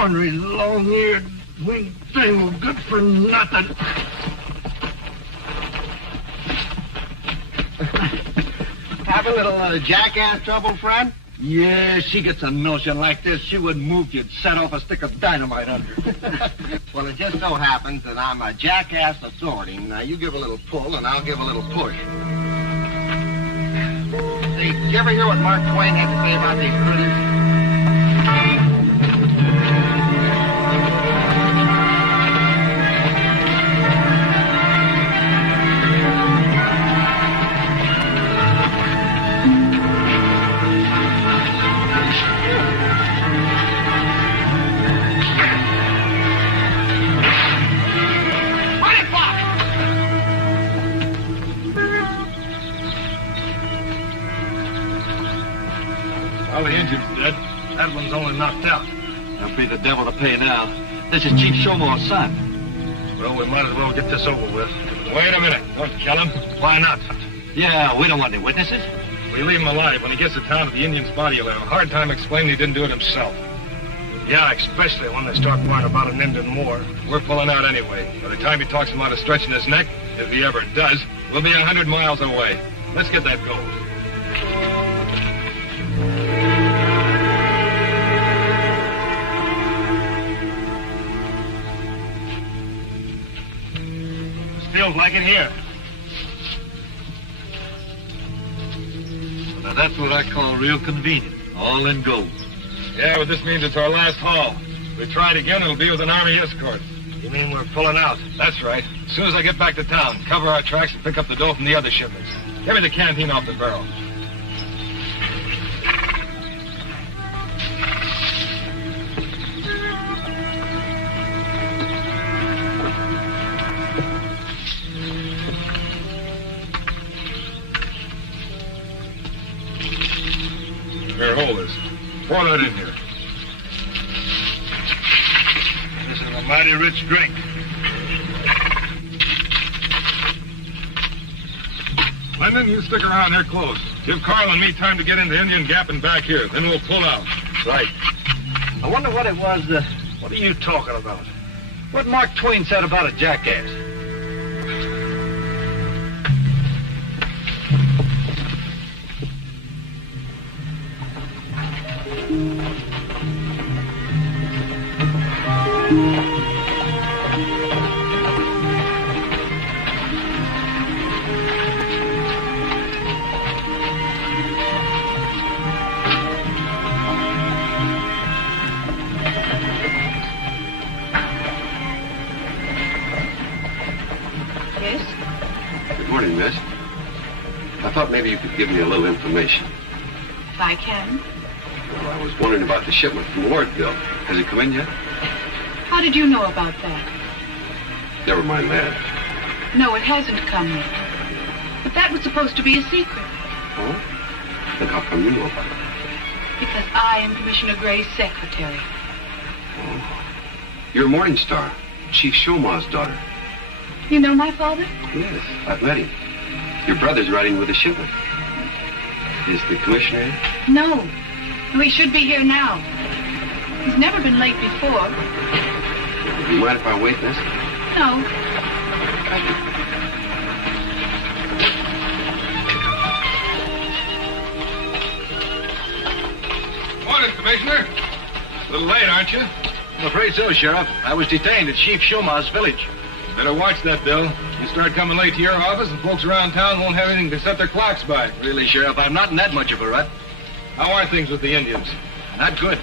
Long-eared, winged thing, good for nothing. Have a little jackass trouble, friend? Yeah, she gets a notion like this, she wouldn't move you'd set off a stick of dynamite under. Well, it just so happens that I'm a jackass authority. Now, you give a little pull, and I'll give a little push. See, did you ever hear what Mark Twain had to say about these critters? Well, the engine's dead. That one's only knocked out. That'll be the devil to pay now. This is Chief Showmore's son. Well, we might as well get this over with. Wait a minute. Don't kill him. Why not? Yeah, we don't want any witnesses. We leave him alive. When he gets to town at the Indian's body, he'll have a hard time explaining he didn't do it himself. Yeah, especially when they start worrying about an Indian war. We're pulling out anyway. By the time he talks him out of stretching his neck, if he ever does, we'll be 100 miles away. Let's get that gold. Feels like it here. Now, that's what I call real convenient. All in gold. Yeah, but this means it's our last haul. If we try it again, it'll be with an army escort. You mean we're pulling out? That's right. As soon as I get back to town, cover our tracks and pick up the dough from the other shipments. Give me the canteen off the barrel. Here, hold this. Pour that in here. This is a mighty rich drink. Lyndon, you stick around here close. Give Carl and me time to get into Indian Gap and back here. Then we'll pull out. Right. I wonder what it was, What are you talking about? what Mark Twain said about a jackass. Good morning, miss. I thought maybe you could give me a little information. If I can. Well, I was wondering about the shipment from Wardville. Has it come in yet? How did you know about that? Never mind that. No, it hasn't come yet. But that was supposed to be a secret. Oh? Then how come you know about it? Because I am Commissioner Gray's secretary. Oh. You're Morning Star, Chief Showmore's daughter. You know my father? Yes, I've met him. Your brother's riding with the shipment. Is the commissioner in? No. No, he should be here now. He's never been late before. Do you mind if I wait, miss? No. Thank you. Morning, Commissioner. A little late, aren't you? I'm afraid so, Sheriff. I was detained at Chief Showmore's village. Better watch that, Bill. You start coming late to your office, and folks around town won't have anything to set their clocks by. Really, Sheriff, I'm not in that much of a rut. How are things with the Indians? Not good.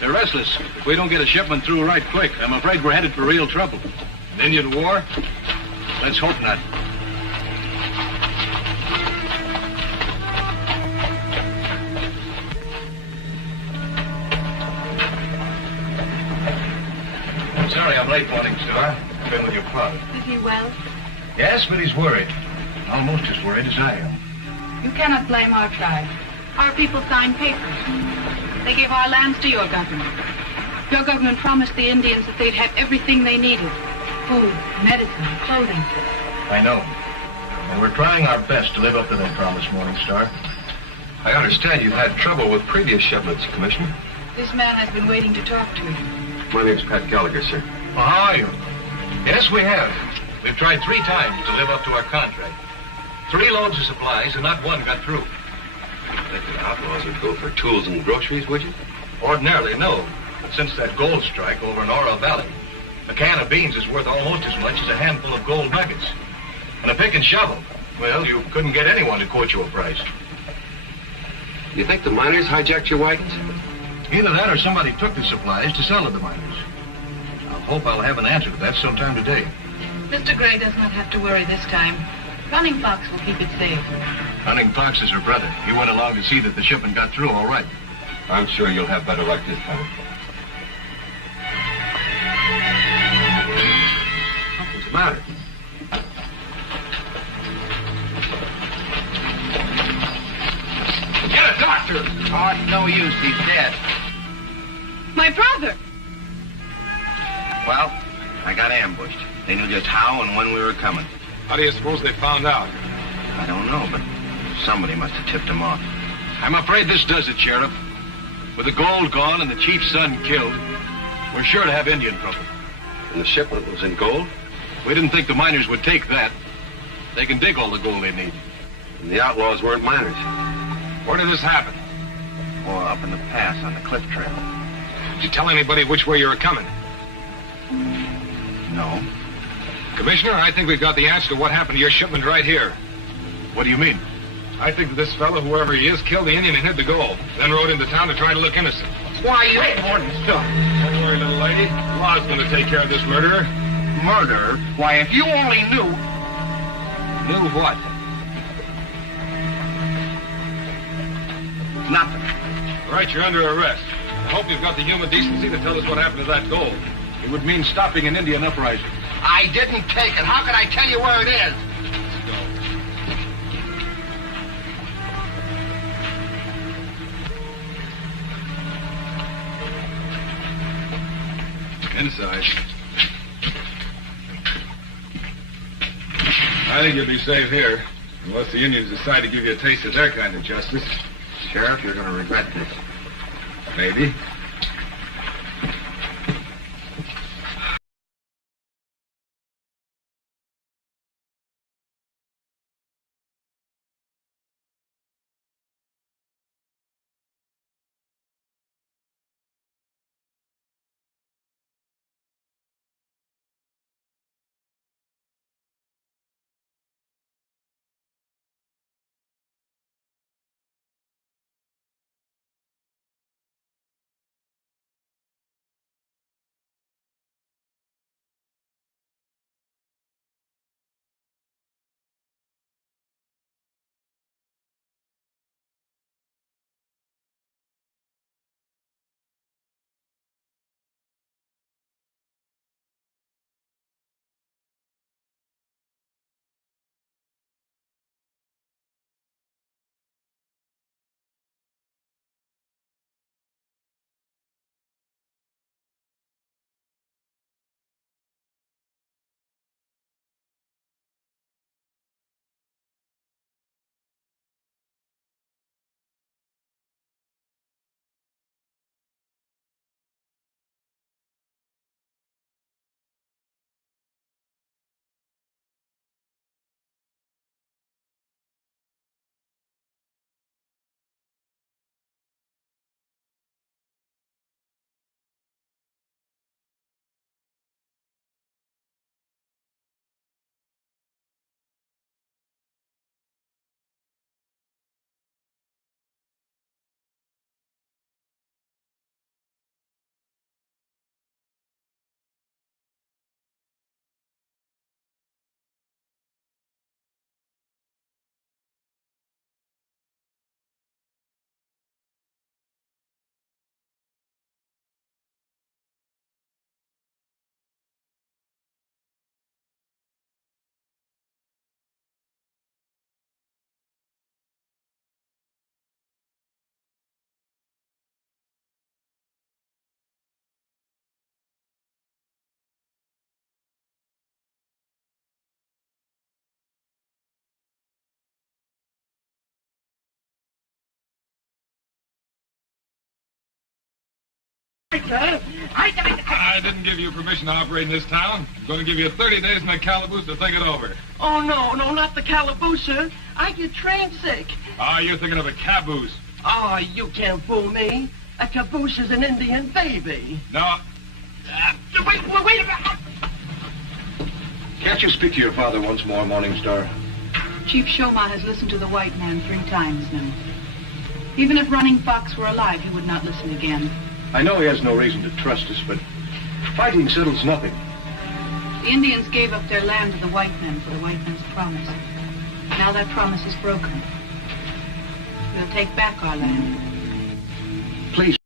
They're restless. If we don't get a shipment through right quick, I'm afraid we're headed for real trouble. An Indian war? Let's hope not. I'm sorry I'm late, Morning Star. I've been with your father. Is he well? Yes, but he's worried. Almost as worried as I am. You cannot blame our tribe. Our people signed papers. They gave our lands to your government. Your government promised the Indians that they'd have everything they needed. Food, medicine, clothing. I know. And we're trying our best to live up to that promise, Morning Star. I understand you've had trouble with previous shipments, Commissioner. This man has been waiting to talk to you. My name's Pat Gallagher, sir. Oh, how are you? Yes, we have. We've tried 3 times to live up to our contract. 3 loads of supplies, and not one got through. I think the outlaws would go for tools and groceries, would you? Ordinarily, no. But since that gold strike over in Oro Valley, a can of beans is worth almost as much as a handful of gold nuggets. And a pick and shovel, well, you couldn't get anyone to quote you a price. You think the miners hijacked your wagons? Either that or somebody took the supplies to sell to the miners. I hope I'll have an answer to that sometime today. Mr. Gray does not have to worry this time. Running Fox will keep it safe. Running Fox is her brother. He went along to see that the shipment got through all right. I'm sure you'll have better luck this time. What's the matter? Get a doctor! Oh, it's no use. He's dead. My brother! Well, I got ambushed. They knew just how and when we were coming. How do you suppose they found out? I don't know, but somebody must have tipped them off. I'm afraid this does it, Sheriff. With the gold gone and the chief's son killed, we're sure to have Indian trouble. And the shipment was in gold? We didn't think the miners would take that. They can dig all the gold they need. And the outlaws weren't miners. Where did this happen? Or up in the pass on the cliff trail. Did you tell anybody which way you were coming? No. Commissioner, I think we've got the answer to what happened to your shipment right here. What do you mean? I think that this fellow, whoever he is, killed the Indian and hid the gold, then rode into town to try to look innocent. Why, you ain't more than stuff. Don't worry, little lady. Law's going to take care of this murderer. Murder? Why, if you only knew... Knew what? Nothing. All right, you're under arrest. I hope you've got the human decency to tell us what happened to that gold. It would mean stopping an Indian uprising. I didn't take it. How can I tell you where it is? Inside. I think you'll be safe here, unless the Indians decide to give you a taste of their kind of justice. Sheriff, you're going to regret this. Maybe. I didn't give you permission to operate in this town. I'm going to give you 30 days in the calaboose to think it over. Oh, no, not the calaboose, sir. I get train sick. Ah, you're thinking of a caboose. Oh, you can't fool me. A caboose is an Indian baby. No. Wait a minute. Can't you speak to your father once more, Morningstar? Chief Shoma has listened to the white man 3 times now. Even if Running Fox were alive, he would not listen again. I know he has no reason to trust us, but fighting settles nothing. The Indians gave up their land to the white men for the white man's promise. Now that promise is broken. We'll take back our land. Please.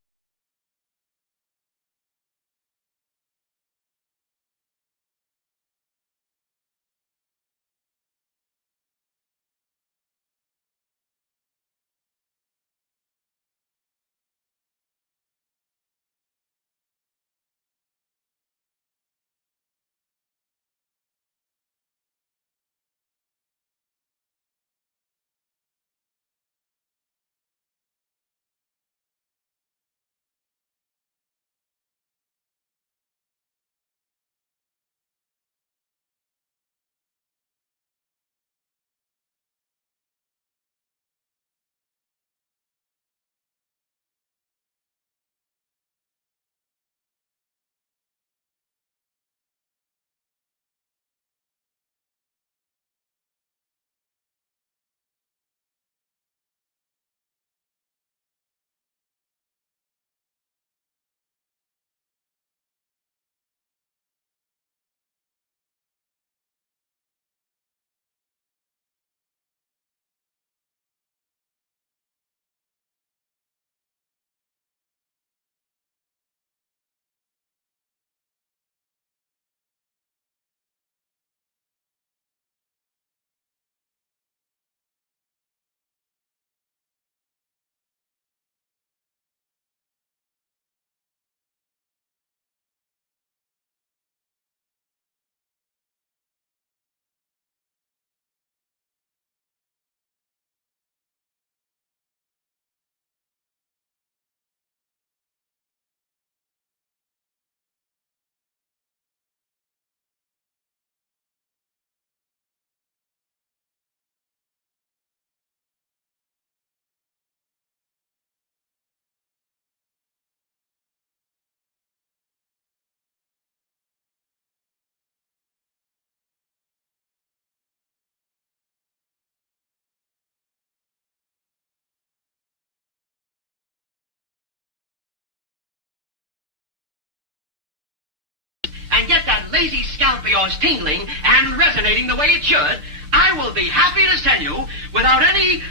And get that lazy scalp of yours tingling and resonating the way it should, I will be happy to send you without any...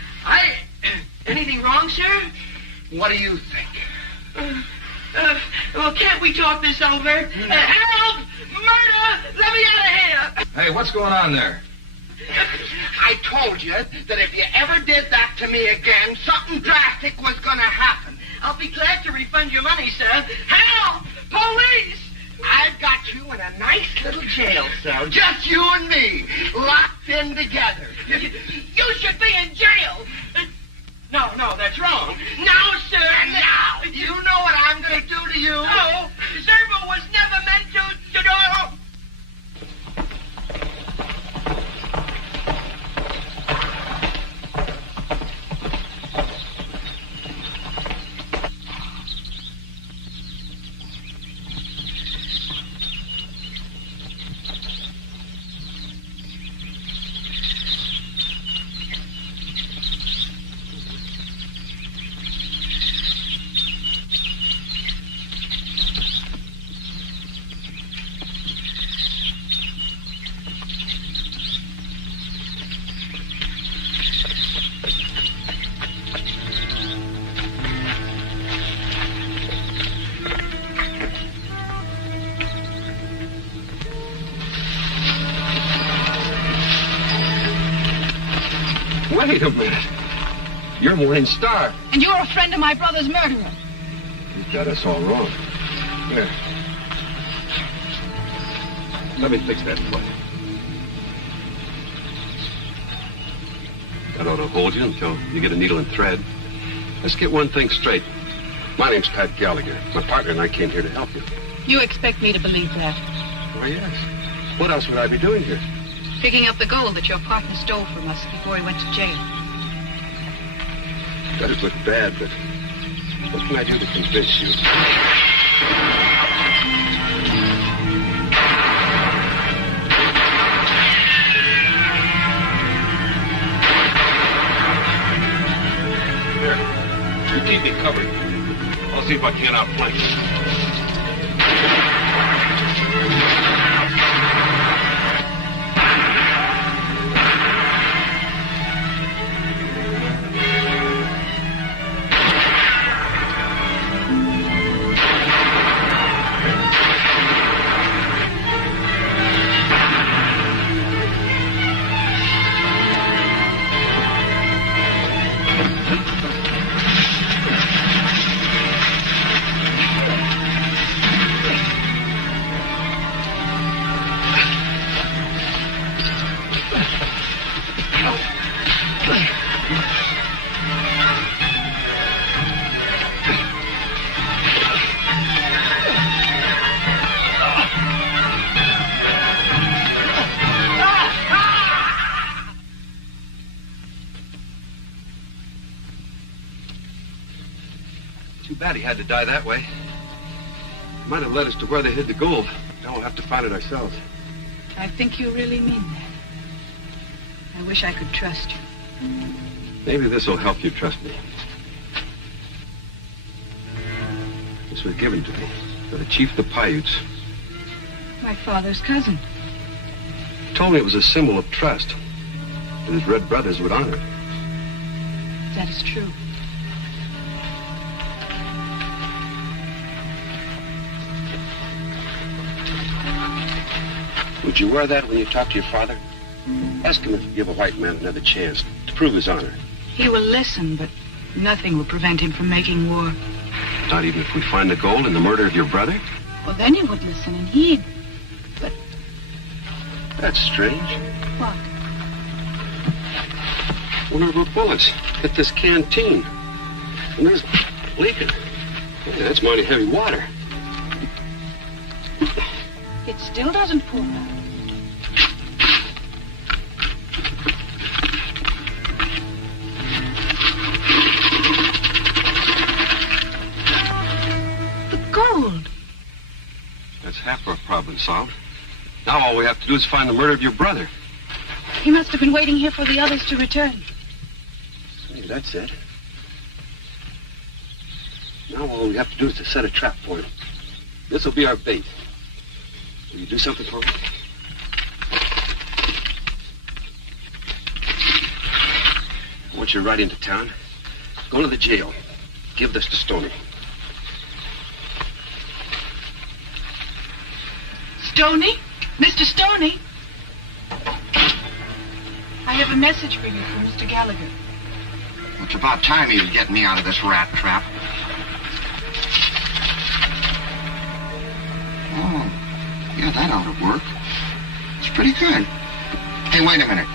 anything wrong, sir? What do you think? Well, can't we talk this over? Help! Murder! Let me out of here! Hey, what's going on there? I told you that if you ever did that to me again, something drastic was going to happen. I'll be glad to refund your money, sir. Help! Police! I've got you in a nice little jail cell, just you and me, locked in together. You should be in jail. No, that's wrong. Now, sir. Now, you know what I'm going to do to you. No, Zerbo was never meant to do... Wait a minute. You're Morning Star. And you're a friend of my brother's murderer. You've got us all wrong. Here. Let me fix that foot. That ought to hold you until you get a needle and thread. Let's get one thing straight. My name's Pat Gallagher. My partner and I came here to help you. You expect me to believe that? Why, yes. What else would I be doing here? Picking up the gold that your partner stole from us before he went to jail. That does look bad, but what can I do to convince you? Here, you keep me covered. I'll see if I can outflank you. He had to die that way. Might have led us to where they hid the gold. Now we'll have to find it ourselves. I think you really mean that. I wish I could trust you. Maybe this will help you trust me. This was given to me by the chief of the Paiutes. My father's cousin. He told me it was a symbol of trust, that his red brothers would honor it. That is true. Would you wear that when you talk to your father? Ask him if he'll give a white man another chance to prove his honor. He will listen, but nothing will prevent him from making war. Not even if we find the gold and the murder of your brother? Well, then he would listen and heed. But... That's strange. What? One of our bullets hit this canteen. And there's leaking. Yeah, that's mighty heavy water. It still doesn't pour out. The gold. That's half our problem solved. Now all we have to do is find the murder of your brother. He must have been waiting here for the others to return. Maybe that's it. Now all we have to do is to set a trap for him. This will be our bait. Will you do something for me? I want you to ride into town. Go to the jail. Give this to Stoney. Stoney? Mr. Stoney? I have a message for you from Mr. Gallagher. It's about time he was getting me out of this rat trap. Oh, yeah, that ought to work. It's pretty good. Hey, wait a minute.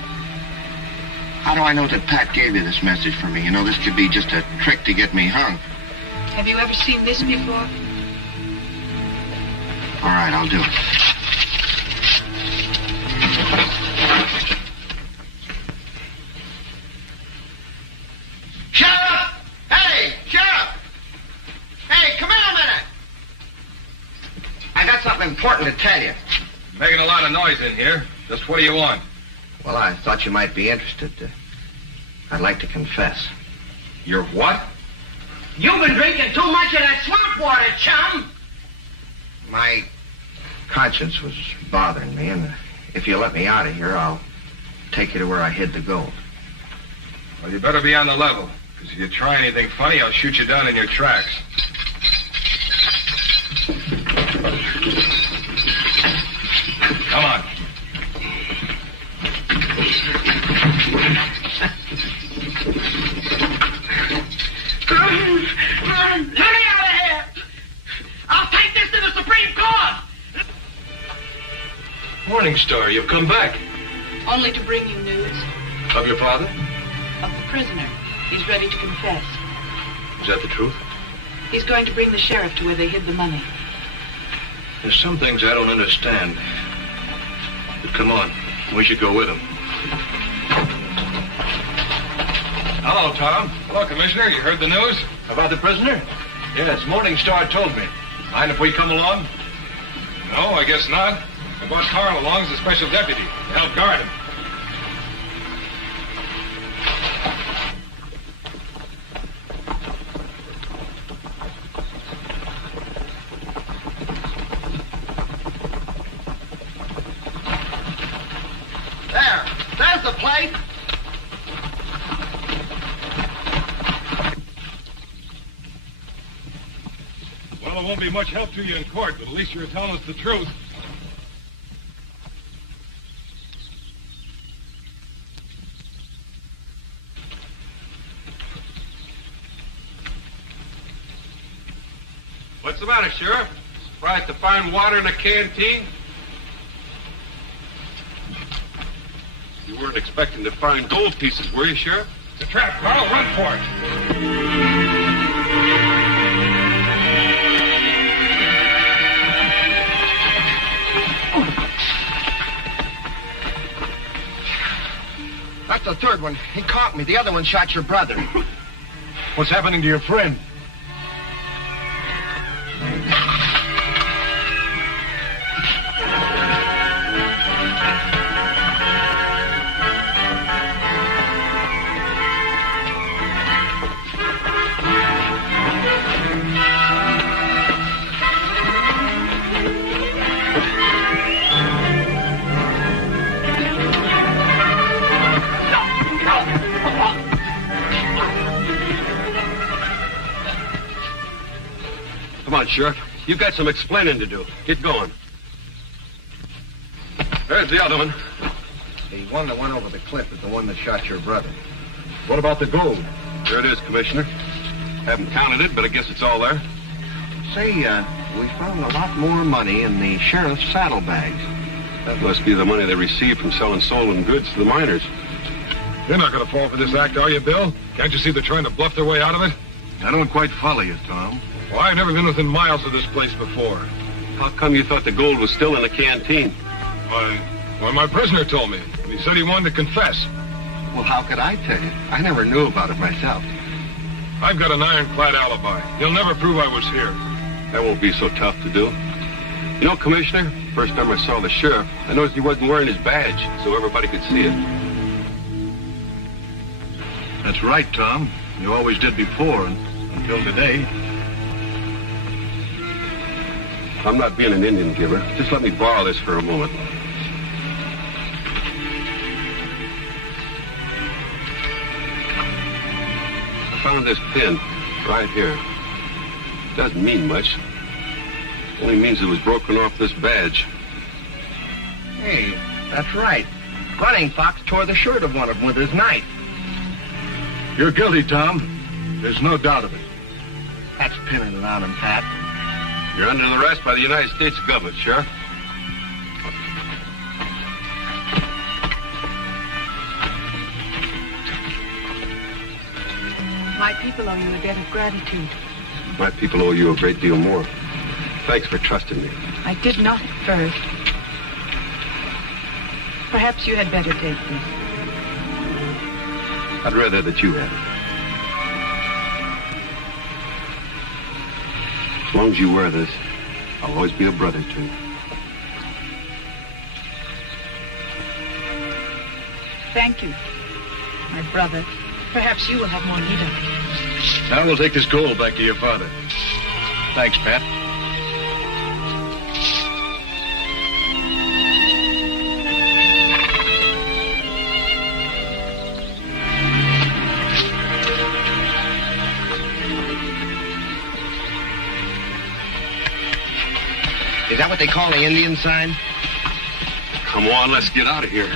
How do I know that Pat gave you this message for me? You know, this could be just a trick to get me hung. Have you ever seen this before? All right, I'll do it. Sheriff! Hey, Sheriff! Hey, come here a minute. I got something important to tell you. Making a lot of noise in here. Just what do you want? Well, I thought you might be interested. I'd like to confess. You're what? You've been drinking too much of that swamp water, chum. My conscience was bothering me, and if you let me out of here, I'll take you to where I hid the gold. Well, you better be on the level, because if you try anything funny, I'll shoot you down in your tracks. Come on. Let me out of here! I'll take this to the Supreme Court! Morning Star, you've come back. Only to bring you news Of your father? of the prisoner. He's ready to confess. Is that the truth? He's going to bring the sheriff to where they hid the money. There's some things I don't understand. But come on, we should go with him. Hello, Tom. Hello, Commissioner. You heard the news? About the prisoner? Yes, Morning Star told me. Mind if we come along? No, I guess not. I brought Carl along as a special deputy to help guard him. There's the plate. Well, it won't be much help to you in court, but at least you're telling us the truth. What's the matter, Sheriff? Surprised to find water in a canteen? You weren't expecting to find gold pieces, were you, Sheriff? It's a trap, Carl. Run for it. That's the third one. He caught me. The other one shot your brother. What's happening to your friend? Come on, Sheriff. You've got some explaining to do. Get going. There's the other one. The one that went over the cliff is the one that shot your brother. What about the gold? There it is, Commissioner. Haven't counted it, but I guess it's all there. Say, we found a lot more money in the sheriff's saddlebags. That must be the money they received from selling stolen goods to the miners. You're not going to fall for this act, are you, Bill? Can't you see they're trying to bluff their way out of it? I don't quite follow you, Tom. Well, I've never been within miles of this place before. How come you thought the gold was still in the canteen? Well, my prisoner told me. He said he wanted to confess. Well, how could I tell you? I never knew about it myself. I've got an ironclad alibi. He'll never prove I was here. That won't be so tough to do. You know, Commissioner, first time I saw the sheriff, I noticed he wasn't wearing his badge, so everybody could see it. That's right, Tom. You always did before, until today. I'm not being an Indian giver. Just let me borrow this for a moment. I found this pin right here. It doesn't mean much. It only means it was broken off this badge. Hey, that's right. Running Fox tore the shirt of one of them with his knife. You're guilty, Tom. There's no doubt of it. That's pinning it on him, Pat. You're under arrest by the United States government, Sheriff. My people owe you a debt of gratitude. My people owe you a great deal more. Thanks for trusting me. I did not at first. Perhaps you had better take this. I'd rather that you had it. As long as you wear this, I'll always be a brother to you. Thank you, my brother. Perhaps you will have more need of it. Now we'll take this gold back to your father. Thanks, Pat. Is that what they call the Indian sign? Come on, let's get out of here.